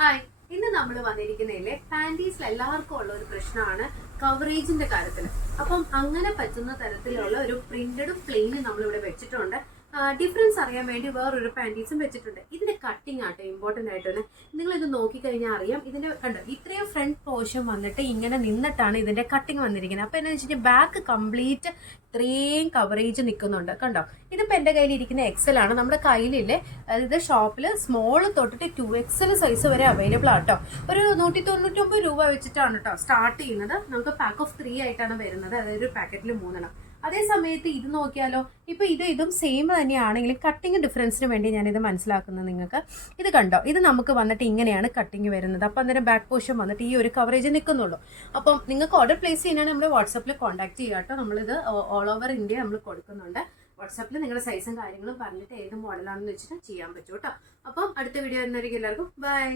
Hi, ഇന്ന് നമ്മൾ വന്നിരിക്കുന്നതിലെ പാൻറ്റീസിൽ എല്ലാവർക്കും ഉള്ള ഒരു പ്രശ്നമാണ് കവറേജിന്റെ കാര്യത്തിൽ. അപ്പം അങ്ങനെ പറ്റുന്ന തരത്തിലുള്ള ഒരു പ്രിന്റഡും പ്ലെയിനും നമ്മളിവിടെ വെച്ചിട്ടുണ്ട്. ഡിഫറൻസ് അറിയാൻ വേണ്ടി വേറൊരു പാൻറ്റീസും വെച്ചിട്ടുണ്ട്. ഇതിന്റെ കട്ടിങ് ആട്ടോ ഇമ്പോർട്ടൻ്റ് ആയിട്ടാണ്. നിങ്ങൾ ഇത് നോക്കിക്കഴിഞ്ഞാൽ അറിയാം. ഇതിന്റെ കണ്ടോ ഇത്രയും ഫ്രണ്ട് പോർഷൻ വന്നിട്ട് ഇങ്ങനെ നിന്നിട്ടാണ് ഇതിന്റെ കട്ടിങ് വന്നിരിക്കുന്നത്. അപ്പോൾ എന്താണെന്ന് വെച്ച് കഴിഞ്ഞാൽ ബാക്ക് കംപ്ലീറ്റ് ഇത്രയും കവറേജ് നിൽക്കുന്നുണ്ട്. കണ്ടോ, ഇതിപ്പോൾ എൻ്റെ കയ്യിൽ ഇരിക്കുന്ന എക്സൽ ആണ്. നമ്മുടെ കയ്യിലില്ലേ, അതായത് ഷോപ്പിൽ സ്മോൾ തൊട്ടിട്ട് 2XL സൈസ് വരെ അവൈലബിൾ ആട്ടോ. ഒരു 199 രൂപ വെച്ചിട്ടാണ് കേട്ടോ സ്റ്റാർട്ട് ചെയ്യുന്നത്. നമുക്ക് പാക്ക് ഓഫ് 3 ആയിട്ടാണ് വരുന്നത്, അതായത് ഒരു പാക്കറ്റിൽ 3 അതേ സമയത്ത് ഇത് നോക്കിയാലോ, ഇപ്പൊ ഇതും സെയിം തന്നെയാണെങ്കിൽ കട്ടിങ് ഡിഫറൻസിന് വേണ്ടി ഞാനിത് മനസ്സിലാക്കുന്നത് നിങ്ങൾക്ക്. ഇത് കണ്ടോ, ഇത് നമുക്ക് വന്നിട്ട് ഇങ്ങനെയാണ് കട്ടിങ് വരുന്നത്. അപ്പം അന്നേരം ബാക്ക് പോർഷൻ വന്നിട്ട് ഈ ഒരു കവറേജ് നിൽക്കുന്നുള്ളൂ. അപ്പം നിങ്ങൾക്ക് ഓർഡർ പ്ലേസ് ചെയ്യാനാണ് നമ്മുടെ വാട്സാപ്പിൽ കോൺടാക്ട് ചെയ്യുക കേട്ടോ. നമ്മളിത് ഓൾ ഓവർ ഇന്ത്യ നമ്മൾ കൊടുക്കുന്നുണ്ട്. വാട്സാപ്പിൽ നിങ്ങളുടെ സൈസും കാര്യങ്ങളും പറഞ്ഞിട്ട് ഏത് മോഡലാണെന്ന് വെച്ചിട്ട് ചെയ്യാൻ പറ്റും കേട്ടോ. അപ്പം അടുത്ത വീഡിയോ വരുന്നവർക്ക് എല്ലാവർക്കും ബൈ.